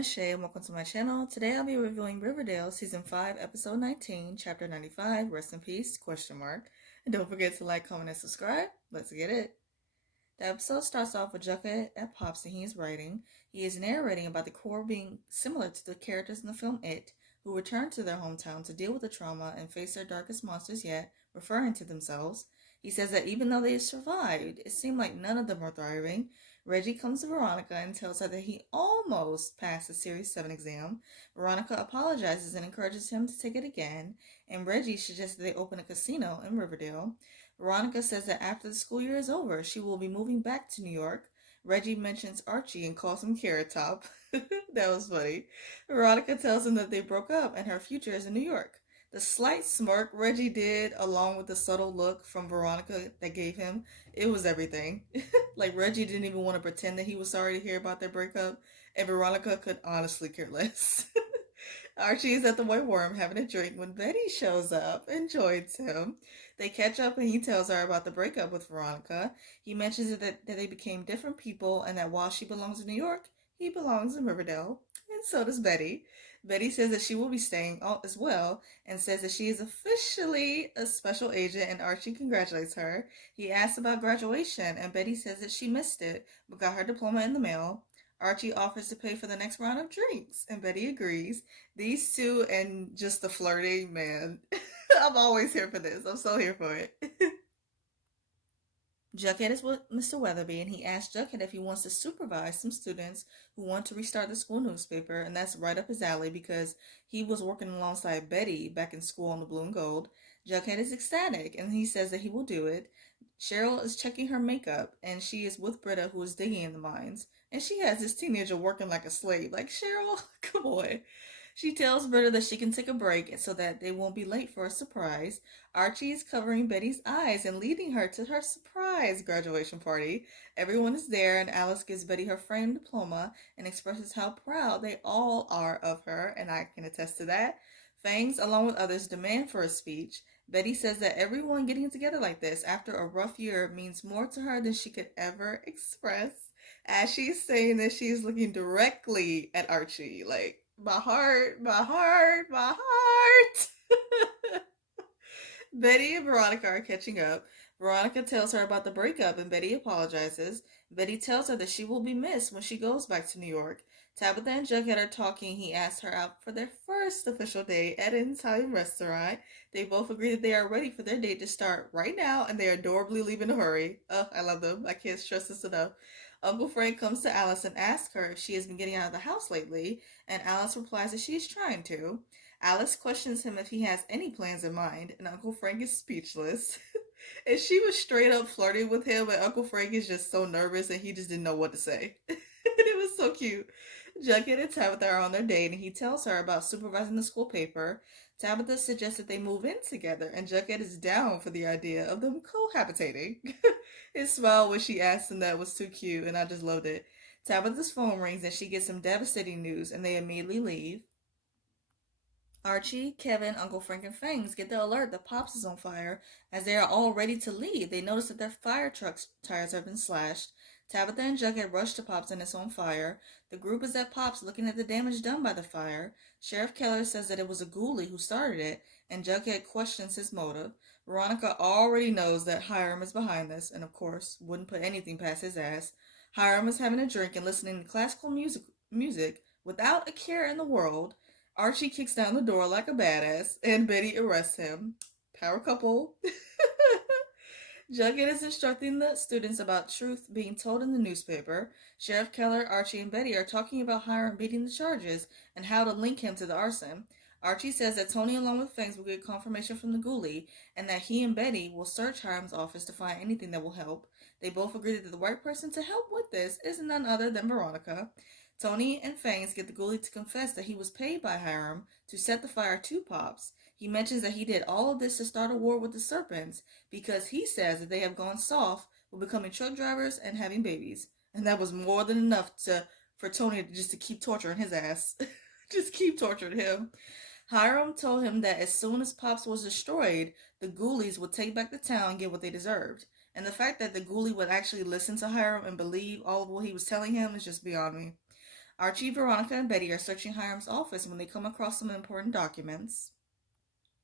is Shay and welcome to my channel. Today I'll be reviewing Riverdale Season 5, Episode 19, Chapter 95, Rest in Peace, question mark. And don't forget to like, comment, and subscribe. Let's get it. The episode starts off with Jughead at Pops and he is writing. He is narrating about the core being similar to the characters in the film It, who return to their hometown to deal with the trauma and face their darkest monsters yet, referring to themselves. He says that even though they have survived, it seemed like none of them are thriving. Reggie comes to Veronica and tells her that he almost passed the Series 7 exam. Veronica apologizes and encourages him to take it again, and Reggie suggests that they open a casino in Riverdale. Veronica says that after the school year is over, she will be moving back to New York. Reggie mentions Archie and calls him Carrot Top. That was funny. Veronica tells him that they broke up and her future is in New York. The slight smirk Reggie did, along with the subtle look from Veronica that gave him, it was everything. Like, Reggie didn't even want to pretend that he was sorry to hear about their breakup, and Veronica could honestly care less. Archie is at the White Worm having a drink when Betty shows up and joins him. They catch up and he tells her about the breakup with Veronica. He mentions that they became different people and that while she belongs in New York, he belongs in Riverdale. And so does Betty. Betty says that she will be staying as well and says that she is officially a special agent, and Archie congratulates her. He asks about graduation and Betty says that she missed it but got her diploma in the mail. Archie offers to pay for the next round of drinks and Betty agrees. These two and just the flirting, man. I'm always here for this. I'm so here for it. Jughead is with Mr. Weatherby, and he asks Jughead if he wants to supervise some students who want to restart the school newspaper, and that's right up his alley because he was working alongside Betty back in school on the Blue and Gold. Jughead is ecstatic, and he says that he will do it. Cheryl is checking her makeup, and she is with Britta, who is digging in the mines, and she has this teenager working like a slave. Like, Cheryl, come on. She tells Britta that she can take a break so that they won't be late for a surprise. Archie is covering Betty's eyes and leading her to her surprise graduation party. Everyone is there and Alice gives Betty her framed diploma and expresses how proud they all are of her, and I can attest to that. Fangs, along with others, demand for a speech. Betty says that everyone getting together like this after a rough year means more to her than she could ever express. As she's saying this, she's looking directly at Archie, like, my heart, my heart, my heart. Betty and Veronica are catching up. Veronica tells her about the breakup and Betty apologizes. Betty tells her that she will be missed when she goes back to New York. Tabitha and Jughead are talking. He asks her out for their first official date at an Italian restaurant. They both agree that they are ready for their date to start right now and they adorably leave in a hurry. Oh, I love them. I can't stress this enough. Uncle Frank comes to Alice and asks her if she has been getting out of the house lately, and Alice replies that she is trying to. Alice questions him if he has any plans in mind, and Uncle Frank is speechless. And she was straight up flirting with him, and Uncle Frank is just so nervous and he just didn't know what to say. And it was so cute. Jughead and Tabitha are on their date, and he tells her about supervising the school paper. Tabitha suggests that they move in together, and Jughead is down for the idea of them cohabitating. His smile when she asked him that was too cute, and I just loved it. Tabitha's phone rings, and she gets some devastating news, and they immediately leave. Archie, Kevin, Uncle Frank, and Fangs get the alert that Pops is on fire. As they are all ready to leave, they notice that their fire truck's tires have been slashed. Tabitha and Jughead rush to Pops and it's on fire. The group is at Pops looking at the damage done by the fire. Sheriff Keller says that it was a ghoulie who started it, and Jughead questions his motive. Veronica already knows that HIRAM is behind this, and of course, wouldn't put anything past his ass. HIRAM is having a drink and listening to classical music without a care in the world. Archie kicks down the door like a badass, and Betty arrests him. Power couple. Jughead is instructing the students about truth being told in the newspaper. Sheriff Keller, Archie, and Betty are talking about Hiram beating the charges and how to link him to the arson. Archie says that Tony along with Fangs will get confirmation from the ghoulie and that he and Betty will search Hiram's office to find anything that will help. They both agree that the right person to help with this is none other than Veronica. Tony and Fangs get the ghoulie to confess that he was paid by Hiram to set the fire to Pops. He mentions that he did all of this to start a war with the serpents because he says that they have gone soft with becoming truck drivers and having babies. And that was more than enough for Tony just to keep torturing his ass. Just keep torturing him. Hiram told him that as soon as Pops was destroyed, the ghoulies would take back the town and get what they deserved. And the fact that the ghoulie would actually listen to Hiram and believe all of what he was telling him is just beyond me. Archie, Veronica, and Betty are searching Hiram's office when they come across some important documents.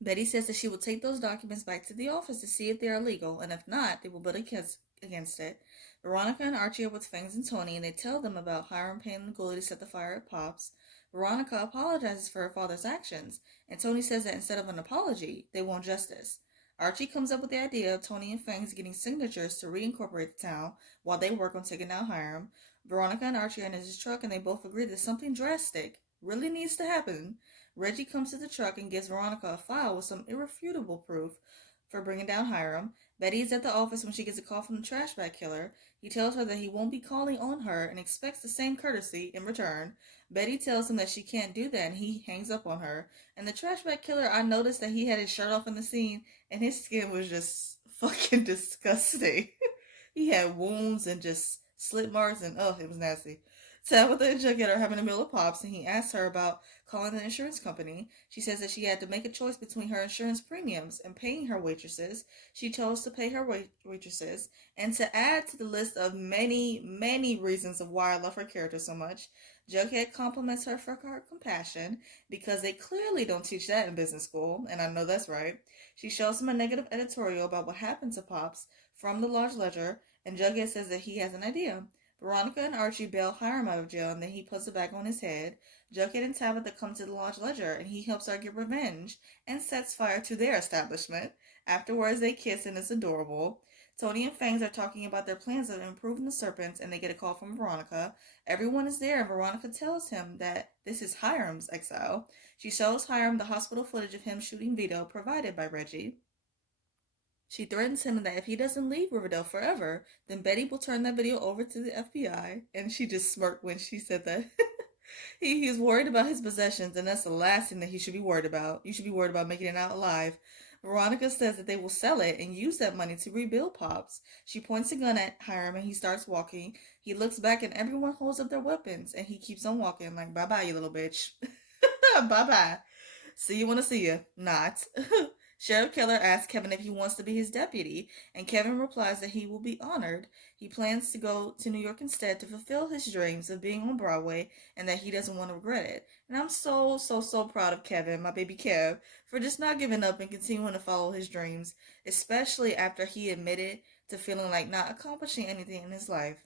Betty says that she will take those documents back to the office to see if they are legal, and if not, they will build a case against it. Veronica and Archie are with Fangs and Tony, and they tell them about Hiram paying the goalie to set the fire at Pop's. Veronica apologizes for her father's actions, and Tony says that instead of an apology, they want justice. Archie comes up with the idea of Tony and Fangs getting signatures to reincorporate the town while they work on taking down Hiram. Veronica and Archie are in his truck, and they both agree that something drastic really needs to happen. Reggie comes to the truck and gives Veronica a file with some irrefutable proof for bringing down Hiram. Betty is at the office when she gets a call from the trash bag killer. He tells her that he won't be calling on her and expects the same courtesy in return. Betty tells him that she can't do that, and he hangs up on her. And the trash bag killer, I noticed that he had his shirt off in the scene, and his skin was just fucking disgusting. He had wounds and just slit marks, and it was nasty. Tabitha and Jughead are having a meal of Pops, and he asks her about calling the insurance company. She says that she had to make a choice between her insurance premiums and paying her waitresses. She chose to pay her waitresses, and to add to the list of many, many reasons of why I love her character so much, Jughead compliments her for her compassion, because they clearly don't teach that in business school, and I know that's right. She shows him a negative editorial about what happened to Pops from the large ledger, and Jughead says that he has an idea. Veronica and Archie bail Hiram out of jail, and then he puts it back on his head. Jughead and Tabitha come to the large ledger, and he helps her get revenge and sets fire to their establishment. Afterwards, they kiss, and it's adorable. Tony and Fangs are talking about their plans of improving the serpents, and they get a call from Veronica. Everyone is there, and Veronica tells him that this is Hiram's exile. She shows Hiram the hospital footage of him shooting Vito provided by Reggie. She threatens him that if he doesn't leave Riverdale forever, then Betty will turn that video over to the FBI. And she just smirked when she said that. He's worried about his possessions, and that's the last thing that he should be worried about. You should be worried about making it out alive. Veronica says that they will sell it and use that money to rebuild Pops. She points a gun at Hiram, and he starts walking. He looks back, and everyone holds up their weapons, and he keeps on walking like, bye-bye, you little bitch. Bye-bye. See you when I see you. Not. Sheriff Keller asks Kevin if he wants to be his deputy, and Kevin replies that he will be honored. He plans to go to New York instead to fulfill his dreams of being on Broadway, and that he doesn't want to regret it. And I'm so proud of Kevin, my baby Kev, for just not giving up and continuing to follow his dreams, especially after he admitted to feeling like not accomplishing anything in his life.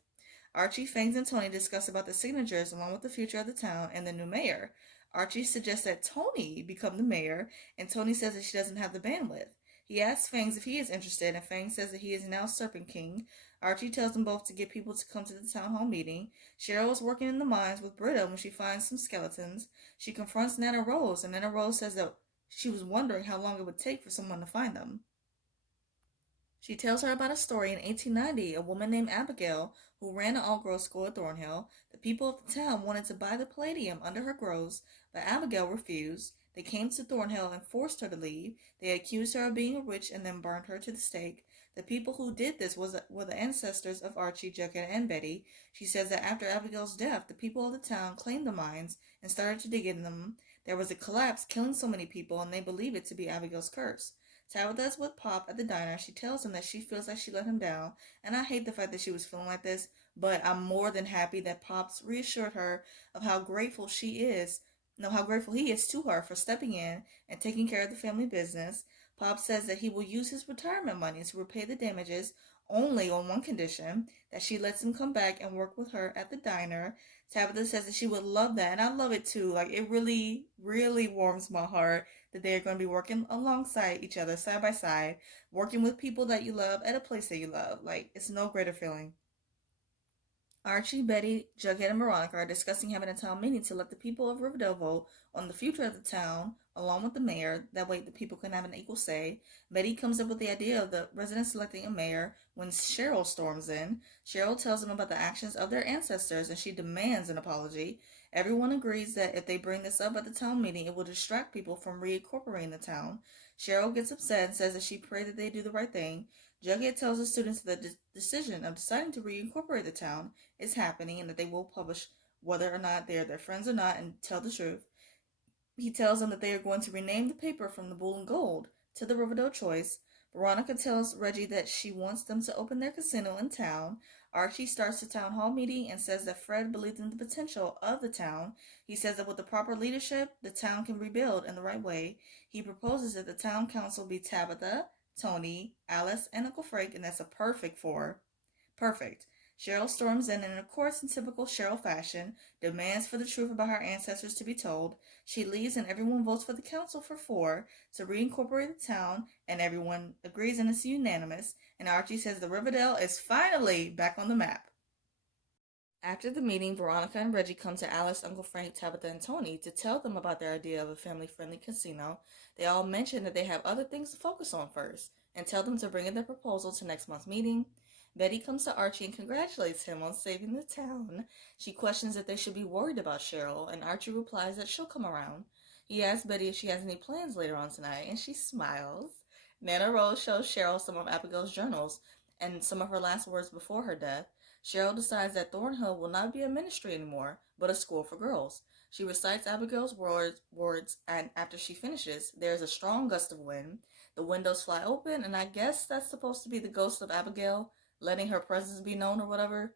Archie, Fangs, and Tony discuss about the signatures along with the future of the town and the new mayor. Archie suggests that Tony become the mayor, and Tony says that she doesn't have the bandwidth. He asks Fangs if he is interested, and Fangs says that he is now Serpent King. Archie tells them both to get people to come to the town hall meeting. Cheryl is working in the mines with Britta when she finds some skeletons. She confronts Nana Rose, and Nana Rose says that she was wondering how long it would take for someone to find them. She tells her about a story in 1890, a woman named Abigail, who ran an all-girls school at Thornhill. The people of the town wanted to buy the palladium under her groves, but Abigail refused. They came to Thornhill and forced her to leave. They accused her of being a witch and then burned her to the stake. The people who did this were the ancestors of Archie, Jughead, and Betty. She says that after Abigail's death, the people of the town claimed the mines and started to dig in them. There was a collapse, killing so many people, and they believe it to be Abigail's curse. Tabitha is with Pop at the diner. She tells him that she feels like she let him down, and I hate the fact that she was feeling like this, but I'm more than happy that Pop's reassured her of how grateful he is to her for stepping in and taking care of the family business. Pop says that he will use his retirement money to repay the damages only on one condition, that she lets him come back and work with her at the diner. Tabitha says that she would love that, and I love it too. Like, it really, really warms my heart that they're going to be working alongside each other, side by side, working with people that you love at a place that you love. Like, it's no greater feeling. Archie, Betty, Jughead, and Veronica are discussing having a town meeting to let the people of Riverdale vote on the future of the town, along with the mayor. That way the people can have an equal say. Betty comes up with the idea of the residents selecting a mayor when Cheryl storms in. Cheryl tells them about the actions of their ancestors, and she demands an apology. Everyone agrees that if they bring this up at the town meeting, it will distract people from reincorporating the town. Cheryl gets upset and says that she prayed that they do the right thing. Jughead tells the students that the decision of deciding to reincorporate the town is happening, and that they will publish whether or not they are their friends or not and tell the truth. He tells them that they are going to rename the paper from the Bull and Gold to the Riverdale Choice. Veronica tells Reggie that she wants them to open their casino in town. Archie starts the town hall meeting and says that Fred believes in the potential of the town. He says that with the proper leadership, the town can rebuild in the right way. He proposes that the town council be Tabitha, Tony, Alice, and Uncle Frank, and that's a perfect four. Perfect. Cheryl storms in and, of course, in typical Cheryl fashion, demands for the truth about her ancestors to be told. She leaves and everyone votes for the council for four to reincorporate the town, and everyone agrees and it's unanimous. And Archie says the Riverdale is finally back on the map. After the meeting, Veronica and Reggie come to Alice, Uncle Frank, Tabitha, and Tony to tell them about their idea of a family-friendly casino. They all mention that they have other things to focus on first, and tell them to bring in their proposal to next month's meeting. Betty comes to Archie and congratulates him on saving the town. She questions if they should be worried about Cheryl, and Archie replies that she'll come around. He asks Betty if she has any plans later on tonight, and she smiles. Nana Rose shows Cheryl some of Abigail's journals and some of her last words before her death. Cheryl decides that Thornhill will not be a ministry anymore, but a school for girls. She recites Abigail's words, and after she finishes, there is a strong gust of wind. The windows fly open, and I guess that's supposed to be the ghost of Abigail letting her presence be known or whatever.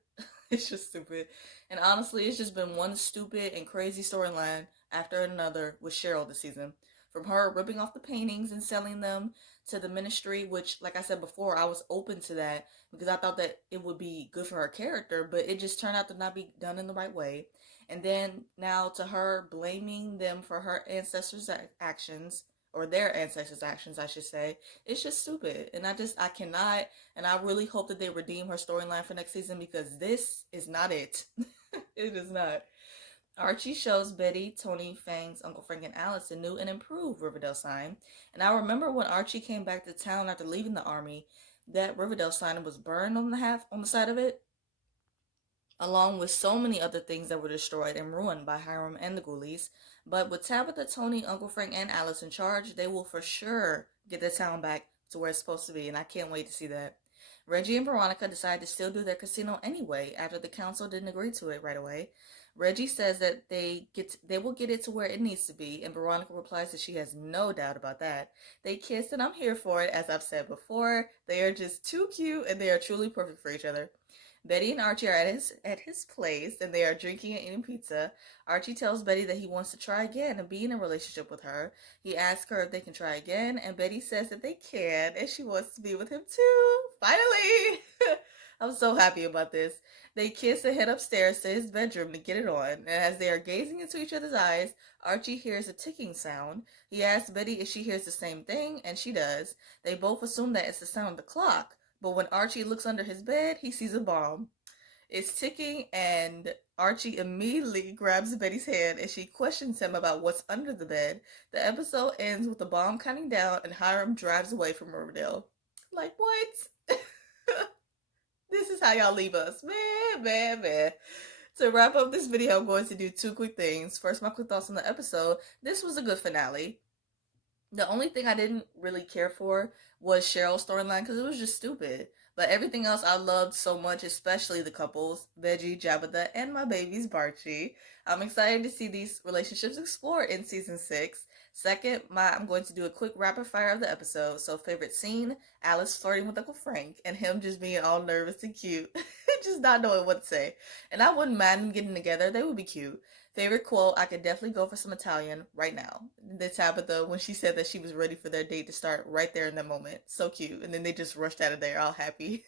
It's just stupid. And honestly, it's just been one stupid and crazy storyline after another with Cheryl this season. From her ripping off the paintings and selling them to the ministry, which, like I said before, I was open to that because I thought that it would be good for her character, but it just turned out to not be done in the right way. And then now to her blaming them for her ancestors' actions, or their ancestors' actions, I should say. It's just stupid. And I cannot, and I really hope that they redeem her storyline for next season because this is not it. It is not. Archie shows Betty, Tony, Fangs, Uncle Frank, and Alice a new and improved Riverdale sign. And I remember when Archie came back to town after leaving the army, that Riverdale sign was burned on the side of it, along with so many other things that were destroyed and ruined by HIRAM and the Ghoulies. But with Tabitha, Tony, Uncle Frank, and Alice in charge, they will for sure get the town back to where it's supposed to be, and I can't wait to see that. Reggie and Veronica decide to still do their casino anyway after the council didn't agree to it right away. Reggie says that they will get it to where it needs to be, and Veronica replies that she has no doubt about that. They kiss, and I'm here for it. As I've said before, they are just too cute, and they are truly perfect for each other. Betty and Archie are at his place, and they are drinking and eating pizza. Archie tells Betty that he wants to try again and be in a relationship with her. He asks her if they can try again, and Betty says that they can, and she wants to be with him too. Finally! I'm so happy about this. They kiss and head upstairs to his bedroom to get it on, and as they are gazing into each other's eyes, Archie hears a ticking sound. He asks Betty if she hears the same thing, and she does. They both assume that it's the sound of the clock, but when Archie looks under his bed, he sees a bomb. It's ticking, and Archie immediately grabs Betty's hand and she questions him about what's under the bed. The episode ends with the bomb counting down and HIRAM drives away from Riverdale. Like, what? This is how y'all leave us. Man. To wrap up this video, I'm going to do two quick things. First, my quick thoughts on the episode. This was a good finale. The only thing I didn't really care for was Cheryl's storyline because it was just stupid. But everything else I loved so much, especially the couples, Veggie, Jabitha, and my babies, Barchi. I'm excited to see these relationships explored in Season 6. Second, I'm going to do a quick rapid fire of the episode. So favorite scene, Alice flirting with Uncle Frank, and him just being all nervous and cute. Just not knowing what to say. And I wouldn't mind them getting together. They would be cute. Favorite quote, I could definitely go for some Italian right now. The Tabitha, when she said that she was ready for their date to start right there in that moment. So cute. And then they just rushed out of there all happy.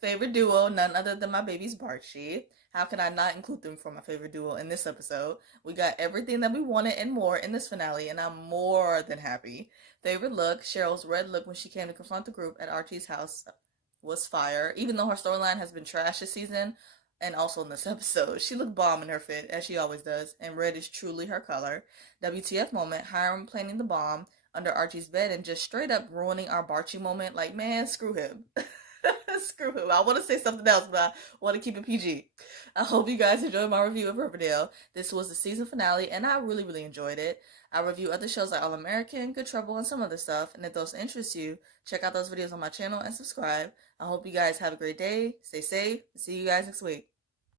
Favorite duo, none other than my baby's Barchi. How can I not include them for my favorite duo in this episode? We got everything that we wanted and more in this finale, and I'm more than happy. Favorite look, Cheryl's red look when she came to confront the group at Archie's house was fire. Even though her storyline has been trash this season, and also in this episode, she looked bomb in her fit, as she always does, and red is truly her color. WTF moment, HIRAM planting the bomb under Archie's bed and just straight up ruining our Barchi moment. Like, man, screw him. Screw him. I want to say something else, but I want to keep it PG. I hope you guys enjoyed my review of Riverdale. This was the season finale, and I really, really enjoyed it. I review other shows like All American, Good Trouble, and some other stuff, and if those interest you, check out those videos on my channel and subscribe. I hope you guys have a great day, stay safe, see you guys next week.